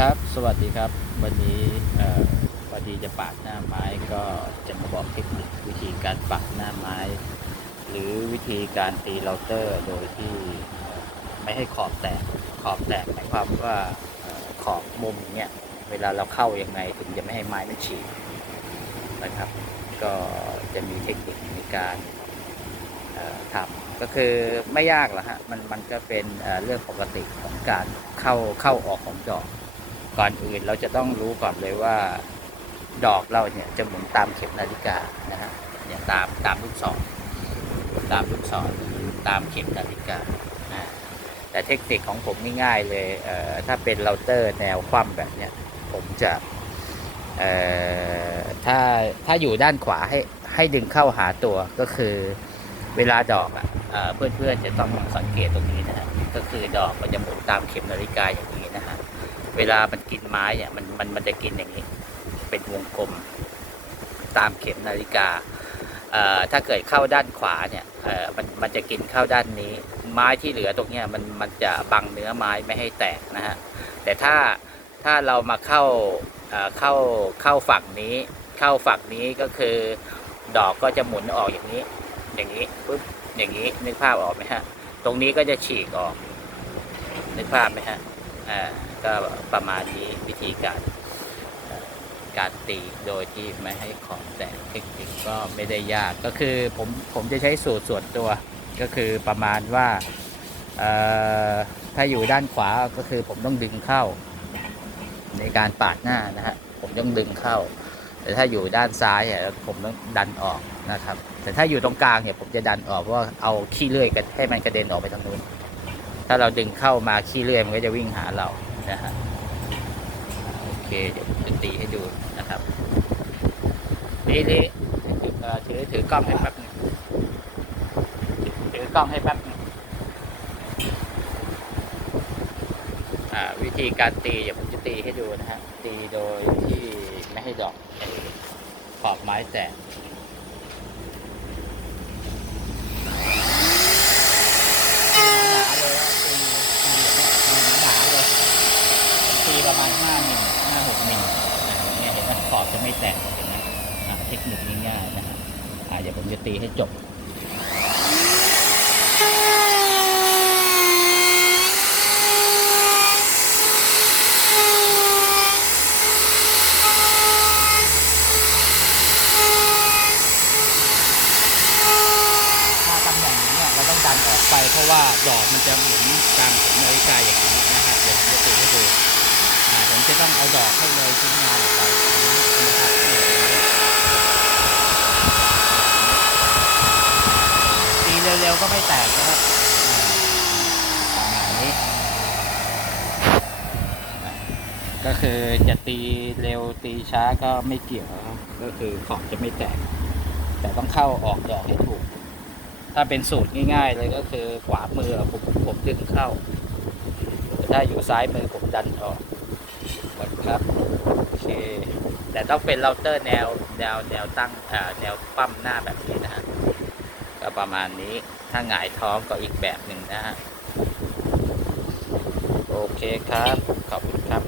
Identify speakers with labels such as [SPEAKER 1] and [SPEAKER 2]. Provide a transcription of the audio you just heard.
[SPEAKER 1] ครับ สวัสดีครับ วันนี้พอดีจะปาดหน้าไม้ก็จะมาบอกเทคนิควิธีการปาดหน้าไม้ หรือวิธีการตีเราเตอร์โดยที่ไม่ให้ขอบแตก ขอบแตกหมายความว่าขอบมุมเนี่ยเวลาเราเข้ายังไงถึงจะไม่ให้ไม้มันฉีกนะครับ ก็จะมีเทคนิคในการทำก็คือไม่ยากหรอกฮะมันมันก็เป็นเรื่องปกติของการเข้าเข้าออกของดอก ก่อนอื่นเราจะต้องรู้ก่อนเลยว่า ดอกเราเนี่ยจะหมุนตามเข็มนาฬิกานะฮะเนี่ยตามตามลูกศรตามลูกศรตามเข็มนาฬิกาแต่เทคนิคของผมง่ายๆเลยเอ่อถ้าเป็นเราเตอร์แนวคว่ำแบบเนี้ยผมจะเอ่อถ้าถ้าอยู่ด้านขวาให้ให้ดึงเข้าหาตัวก็คือเวลาดอกอะเอ่อเพื่อนๆจะต้องสังเกตตรงนี้นะฮะก็คือดอกมันจะหมุนตามเข็มนาฬิกาอย่างนี้นะฮะ เวลามันกินไม้เนี่ยมันมันมันจะกินอย่างนี้ เป็นวงกลม ตามเข็มนาฬิกาถ้าเกิดเข้าด้านขวาเนี่ยมันมันจะกินเข้าด้านนี้ ไม้ที่เหลือตรงเนี้ยมันมันจะบังเนื้อไม้ไม่ให้แตกนะฮะแต่ถ้าถ้าเรามาเข้าเเข้าเข้าฝั่งนี้ เข้าฝั่งนี้ก็คือดอกก็จะหมุนออกอย่างนี้ อย่างนี้ปุ๊บอย่างนี้นึกภาพออกไหมฮะตรงนี้ก็จะฉีกออกนึกภาพไหมฮะ ก็ประมาณนี้วิธีการการตีโดยที่ไม่ให้ของแตกเทคนิคก็ไม่ได้ยากก็คือผมผมจะใช้สูตรส่วนตัวก็คือประมาณว่าถ้าอยู่ด้านขวาก็คือผมต้องดึงเข้า ในการปาดหน้านะฮะผมต้องดึงเข้า แต่ถ้าอยู่ด้านซ้ายเนี่ยผมต้องดันออกนะครับ แต่ถ้าอยู่ตรงกลางเนี่ยผมจะดันออกเพราะว่าเอาขี้เลื่อยกันให้มันกระเด็นออกไปทางนู้น ถ้าเราดึงเข้ามาขี้เลื่อยมันก็จะวิ่งหาเรานะฮะโอเคเดี๋ยวผมจะตีให้ดูนะครับนี่นี่ถือถือถือกล้องให้แป๊บหนึงถือกล้องให้แป๊บหนึงอ่าวิธีการตีเดี๋ยวผมจะตีให้ดูนะฮะตีโดยที่ไม่ให้ดอกขอบไม้แตกหนาเลยอะตีตีแบบเนี้ยตีหนาๆเลย ตี ประมาณ 5 มิล5 6มิลนะเนี่ยเห็นไหมขอบจะไม่แตกเห็นไหมเทคนิคง่ายๆนะฮะอะเดี๋ยวผมจะตีให้จบถ้าตำแหน่งนี้เราต้องดันออกไปเพราะว่าดอกมันจะหมุน อกให้เลยชิ้นงานออกไปนะครับตีเร็วๆก็ไม่แตกนะครับอ่าประมาณนี้ก็คือจะตีเร็วตีช้าก็ไม่เกี่ยวครับก็คือขอบจะไม่แตก แต่ต้องเข้าออกดอกให้ถูก ถ้าเป็นสูตรง่าย ๆ เลยก็คือขวามือผมผมดึงเข้า ถ้าอยู่ซ้ายมือผมดันออก นครับโอเคแต่ต้องเป็นเราเตอร์แนวแนวแนวตั้งแนวปั้มหน้าแบบนี้นะฮะก็ประมาณนี้ถ้าหงายท้องก็อีกแบบหนึ่งนะฮะโอเคครับ ขอบคุณครับ